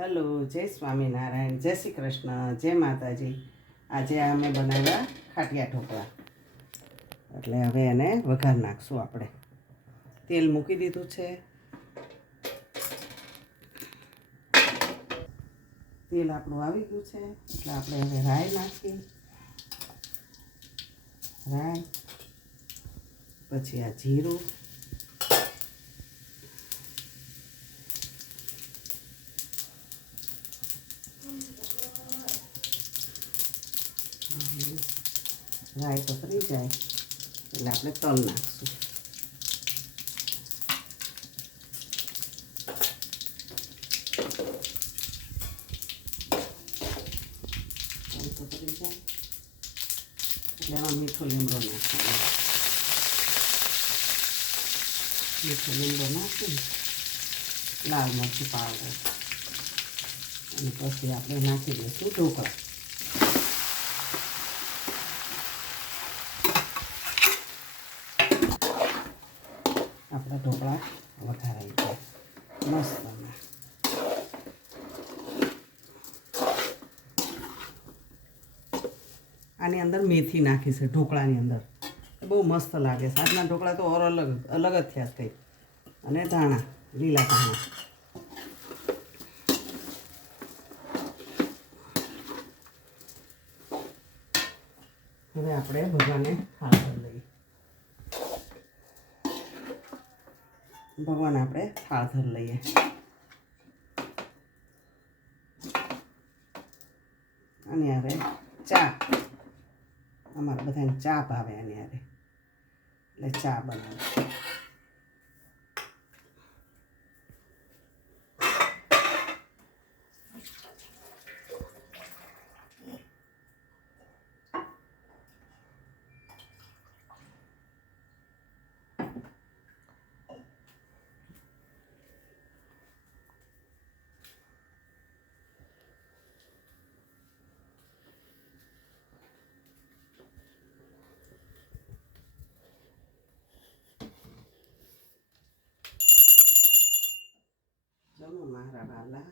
Hello, જય સ્વામિનારાયણ, જય શ્રી કૃષ્ણ, જય માતાજી. આજે અમે બનાવ્યા ખાટિયા ઢોકળા. એટલે હવે એને વઘાર નાખશું આપણે. તેલ મૂકી દીધું છે. તેલ આપણું આવી ગયું છે એટલે આપણે હવે રાઈ નાખીએ. રાઈ, પછી આ જીરું, રાઈ તો ફરી જાય એટલે આપણે તલ નાખશું. તલ તો ફરી જાય એટલે એમાં મીઠો લીમડો નાખવાનો. મીઠો લીમડો નાખી લાલ મરચું પાવડર અને પછી આપણે નાખી દઈશું ઢોકળા. આપણા ઢોકળા વઘારાઈ જાય મસ્ત. આની અંદર મેથી નાખી છે ઢોકળાની અંદર, બહુ મસ્ત લાગે છે. આજના ઢોકળા તો ઓર અલગ અલગ જ થયા કંઈ. અને ધાણા, લીલા ધાણા. હવે આપણે ભગવાનને થાળ ધરી લઈએ. ભગવાન આપણે થાળ ધરી લઈએ. અને હવે ચા, અમારે બધાને ચા ભાવે આની હારે એટલે ચા બનાવે. ચલો મારા વાલા.